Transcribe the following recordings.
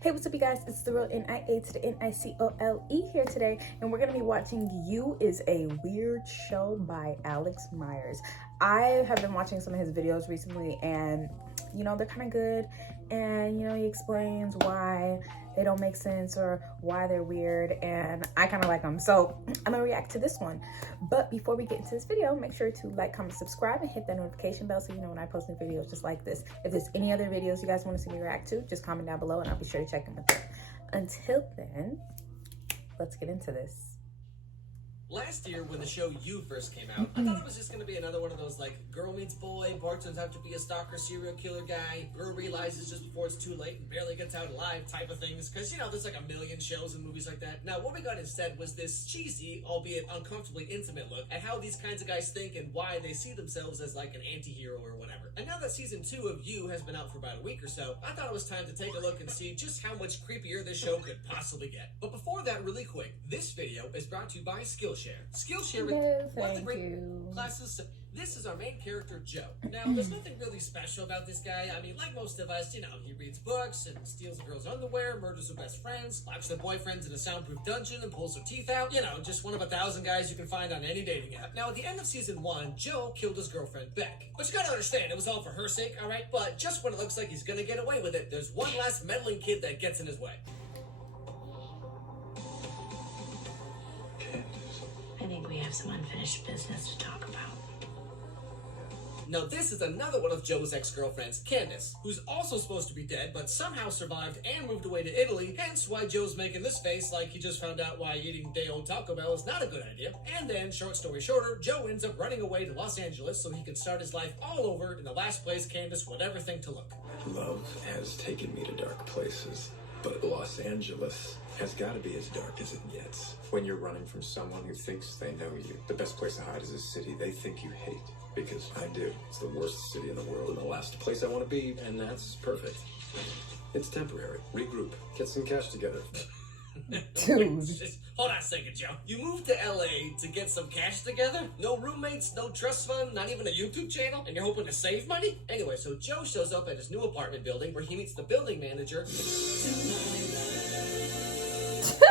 Hey, what's up, you guys? It's the real NIA to the NICOLE here today, and we're gonna be watching You Is a Weird Show by Alex Meyers. I have been watching some of his videos recently, and you know, they're kind of good, and you know, he explains why they don't make sense or why they're weird, and I kind of like them, so I'm gonna react to this one. But before we get into this video, make sure to like, comment, subscribe, and hit that notification bell so you know when I post new videos just like this. If there's any other videos you guys want to see me react to, just comment down below and I'll be sure to check them with them. Until then, let's get into this. Last year, when the show You first came out, I thought it was just going to be another one of those, like, girl meets boy, boy turns out to be a stalker serial killer guy, girl realizes just before it's too late and barely gets out alive type of things, because, you know, there's like a million shows and movies like that. Now, what we got instead was this cheesy, albeit uncomfortably intimate look at how these kinds of guys think and why they see themselves as, like, an anti-hero or whatever. And now that season 2 of You has been out for about a week or so, I thought it was time to take a look and see just how much creepier this show could possibly get. But before that, really quick, this video is brought to you by Skillshare. Skillshare is one of the great classes. This is our main character, Joe. Now, there's nothing really special about this guy. I mean, like most of us, you know, he reads books and steals a girl's underwear, murders her best friends, locks their boyfriends in a soundproof dungeon and pulls their teeth out. You know, just one of 1,000 guys you can find on any dating app. Now, at the end of season 1, Joe killed his girlfriend, Beck. But you gotta understand, it was all for her sake, alright? But just when it looks like he's gonna get away with it, there's one last meddling kid that gets in his way. I think we have some unfinished business to talk about. Now, this is another one of Joe's ex-girlfriends, Candace, who's also supposed to be dead, but somehow survived and moved away to Italy, hence why Joe's making this face like he just found out why eating day-old Taco Bell is not a good idea. And then, short story shorter, Joe ends up running away to Los Angeles so he can start his life all over in the last place Candace would ever think to look. Love has taken me to dark places, but Los Angeles has got to be as dark as it gets. When you're running from someone who thinks they know you, the best place to hide is a city they think you hate. Because I do. It's the worst city in the world and the last place I want to be, and that's perfect. It's temporary. Regroup. Get some cash together. Dude. Hold on a second, Joe. You moved to LA to get some cash together? No roommates, no trust fund, not even a YouTube channel? And you're hoping to save money? Anyway, so Joe shows up at his new apartment building where he meets the building manager,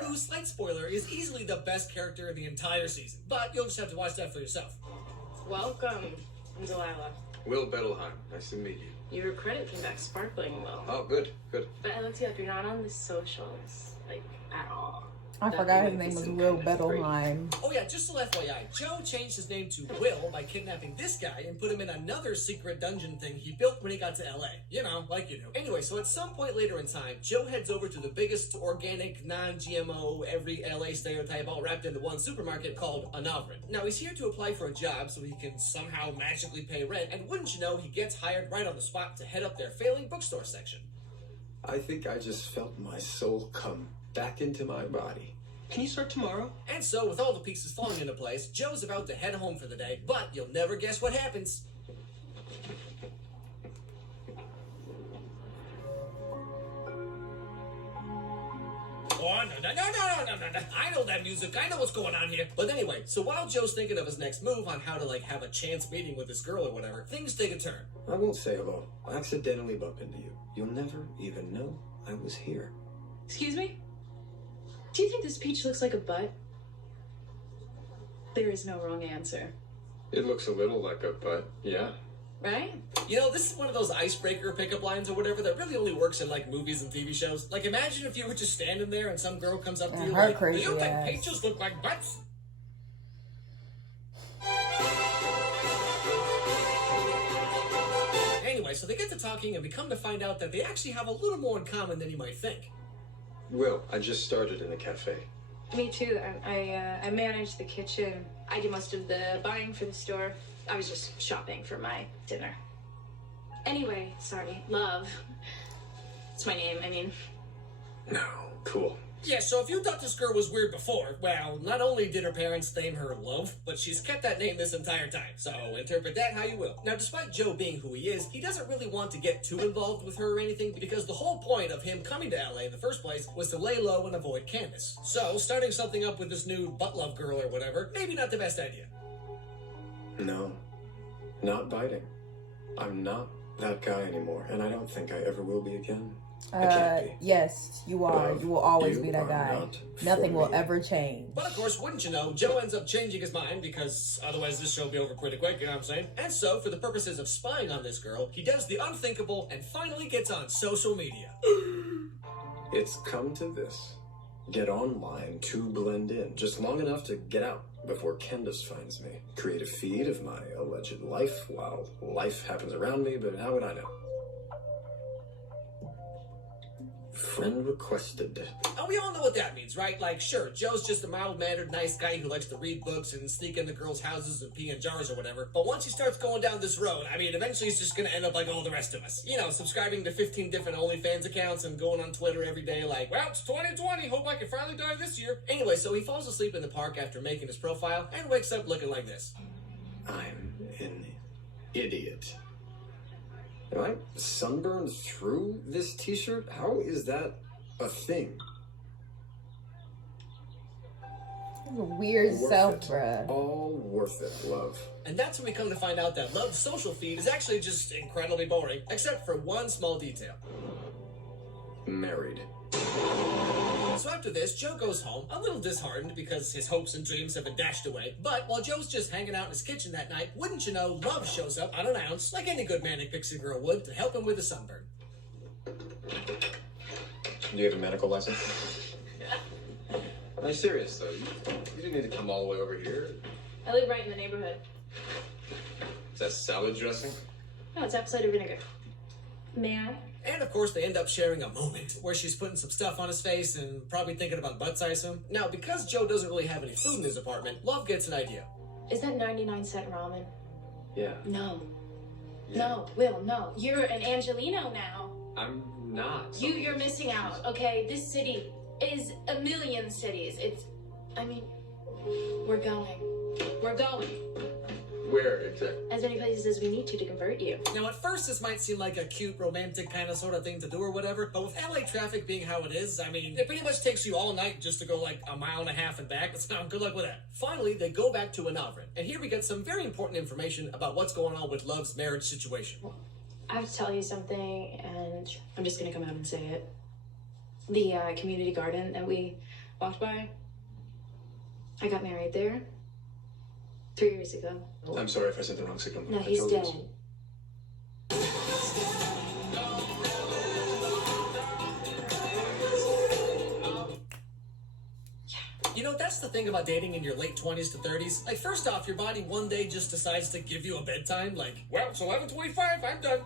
who, slight spoiler, is easily the best character in the entire season. But you'll just have to watch that for yourself. Welcome, I'm Delilah. Will Bettelheim. Nice to meet you. Your credit came back sparkling, Will. Oh, good. But I looked you up, you're not on the socials, like, at all. I forgot his name was Will Bettelheim. Oh yeah, just a little FYI, Joe changed his name to Will by kidnapping this guy and put him in another secret dungeon thing he built when he got to LA. You know, like you do. Anyway, so at some point later in time, Joe heads over to the biggest organic, non-GMO, every LA stereotype all wrapped into one supermarket called Anavrin. Now, he's here to apply for a job so he can somehow magically pay rent, and wouldn't you know, he gets hired right on the spot to head up their failing bookstore section. I think I just felt my soul come back into my body. Can you start tomorrow? And so, with all the pieces falling into place, Joe's about to head home for the day, but you'll never guess what happens. Oh, no. I know that music. I know what's going on here. But anyway, so while Joe's thinking of his next move on how to, like, have a chance meeting with this girl or whatever, things take a turn. I won't say hello. I'll accidentally bump into you. You'll never even know I was here. Excuse me? Do you think this peach looks like a butt? There is no wrong answer. It looks a little like a butt, yeah. Right? You know, this is one of those icebreaker pickup lines or whatever that really only works in, like, movies and TV shows. Like, imagine if you were just standing there and some girl comes up to you like, do you think peaches look like butts? Anyway, so they get to talking and we come to find out that they actually have a little more in common than you might think. Will, I just started in the cafe. Me too. I manage the kitchen. I do most of the buying for the store. I was just shopping for my dinner. Anyway, sorry, Love. It's my name, I mean. No, cool. Yeah, so if you thought this girl was weird before, well, not only did her parents name her Love, but she's kept that name this entire time, so interpret that how you will. Now, despite Joe being who he is, he doesn't really want to get too involved with her or anything, because the whole point of him coming to LA in the first place was to lay low and avoid Candace. So, starting something up with this new butt love girl or whatever, maybe not the best idea. No, not biting. I'm not that guy anymore, and I don't think I ever will be again. I can't be. Yes, you are. Love, You will always you be that are guy. not Nothing for will me. ever change. But of course, wouldn't you know, Joe ends up changing his mind because otherwise this show will be over pretty quick, you know what I'm saying? And so, for the purposes of spying on this girl, he does the unthinkable and finally gets on social media. It's come to this. Get online to blend in, just long enough to get out before Candace finds me. Create a feed of my alleged life while life happens around me, but how would I know? Friend requested. And we all know what that means, right? Like, sure, Joe's just a mild-mannered, nice guy who likes to read books and sneak into girls' houses and pee in jars or whatever. But once he starts going down this road, I mean, eventually he's just gonna end up like all the rest of us. You know, subscribing to 15 different OnlyFans accounts and going on Twitter every day like, well, it's 2020, hope I can finally die this year. Anyway, so he falls asleep in the park after making his profile and wakes up looking like this. I'm an idiot. Am I sunburned through this t-shirt? How is that a thing? Weird Worth self, it. bruh. All worth it, love. And that's when we come to find out that Love's social feed is actually just incredibly boring, except for one small detail. Married. So after this, Joe goes home, a little disheartened because his hopes and dreams have been dashed away. But while Joe's just hanging out in his kitchen that night, wouldn't you know, Love shows up unannounced, like any good manic pixie girl would, to help him with a sunburn. Do you have a medical license? I'm serious, though. You didn't need to come all the way over here. I live right in the neighborhood. Is that salad dressing? No, it's apple cider vinegar. May I? And of course, they end up sharing a moment where she's putting some stuff on his face and probably thinking about butts, I assume. Now, because Joe doesn't really have any food in his apartment, Love gets an idea. Is that 99-cent ramen? Yeah. No. No, Will, no. You're an Angelino now. I'm not. You're missing out, okay? This city is a million cities. We're going. We're going. Where exactly? As many places as we need to convert you. Now, at first, this might seem like a cute, romantic kind of sort of thing to do or whatever, but with LA traffic being how it is, I mean, it pretty much takes you all night just to go like a mile and a half and back. So good luck with that. Finally, they go back to Anavrin, and here we get some very important information about what's going on with Love's marriage situation. I have to tell you something, and I'm just gonna come out and say it. The community garden that we walked by, I got married there 3 years ago. I'm sorry if I sent the wrong signal. No, I he's told you dead. this. You know, that's the thing about dating in your late 20s to 30s. Like, first off, your body one day just decides to give you a bedtime. Like, well, it's 11:25, I'm done.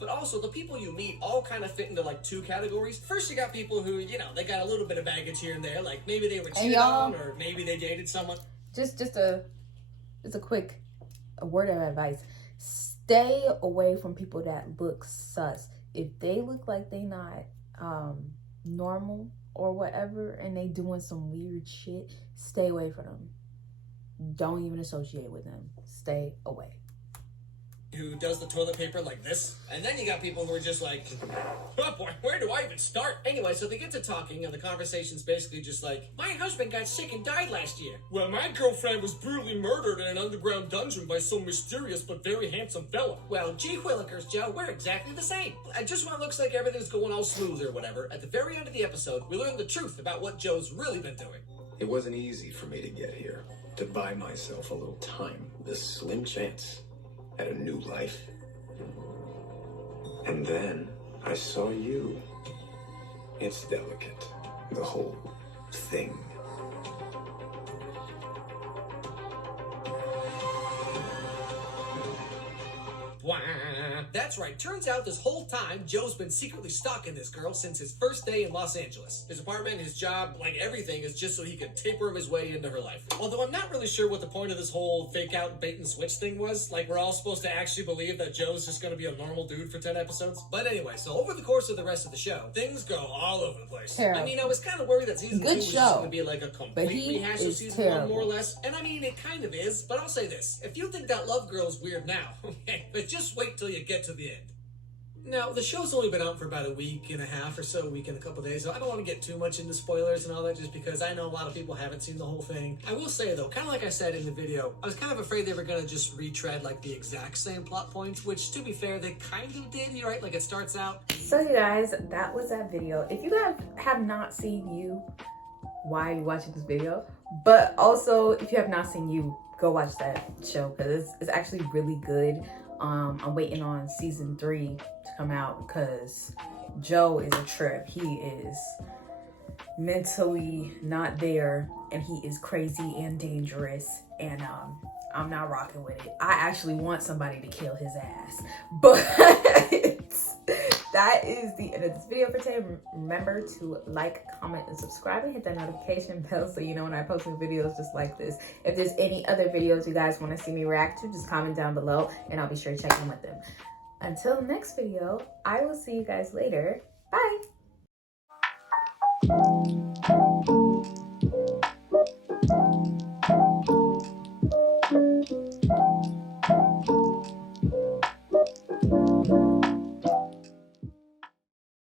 But also, the people you meet all kind of fit into, like, two categories. First, you got people who, you know, they got a little bit of baggage here and there. Like, maybe they were cheated on, or maybe they dated someone. Just a quick word of advice. Stay away from people that look sus. If they look like they not normal or whatever, and they doing some weird shit, stay away from them. Don't even associate with them. Stay away. Who does the toilet paper like this. And then you got people who are just like, oh boy, where do I even start? Anyway, so they get to talking, and the conversation's basically just like, my husband got sick and died last year. Well, my girlfriend was brutally murdered in an underground dungeon by some mysterious but very handsome fella. Well, gee willikers, Joe, we're exactly the same. And just when it looks like everything's going all smooth or whatever, at the very end of the episode, we learn the truth about what Joe's really been doing. It wasn't easy for me to get here, to buy myself a little time, this slim chance at a new life. And then I saw you. It's delicate, the whole thing. Wah, That's right. Turns out this whole time, Joe's been secretly stalking this girl since his first day in Los Angeles. His apartment, his job, like everything is just so he could tapeworm his way into her life. Although I'm not really sure what the point of this whole fake out bait and switch thing was. Like, we're all supposed to actually believe that Joe's just gonna be a normal dude for 10 episodes. But anyway, so over the course of the rest of the show, things go all over the place. Terrible. I mean, I was kind of worried that season 2 was just gonna be like a complete rehash of season 1, more or less. And I mean, it kind of is, but I'll say this. If you think that Love Girl's weird now, okay, but just wait till you get to the end. Now, the show's only been out for about a week and a half or so, a week and a couple days, so I don't want to get too much into spoilers and all that, just because I know a lot of people haven't seen the whole thing. I will say, though, kind of like I said in the video, I was kind of afraid they were going to just retread, like, the exact same plot points, which, to be fair, they kind of did, you're right? Like, it starts out... So, you guys, that was that video. If you guys have not seen You, why are you watching this video? But also, if you have not seen You, go watch that show, because it's actually really good. I'm waiting on season 3 to come out because Joe is a trip. He is mentally not there, and he is crazy and dangerous, and I'm not rocking with it. I actually want somebody to kill his ass, but that is the end of this video for today. Remember to like, comment, and subscribe, and hit that notification bell so you know when I post new videos just like this. If there's any other videos you guys want to see me react to, just comment down below and I'll be sure to check in with them. Until next video, I will see you guys later. Bye.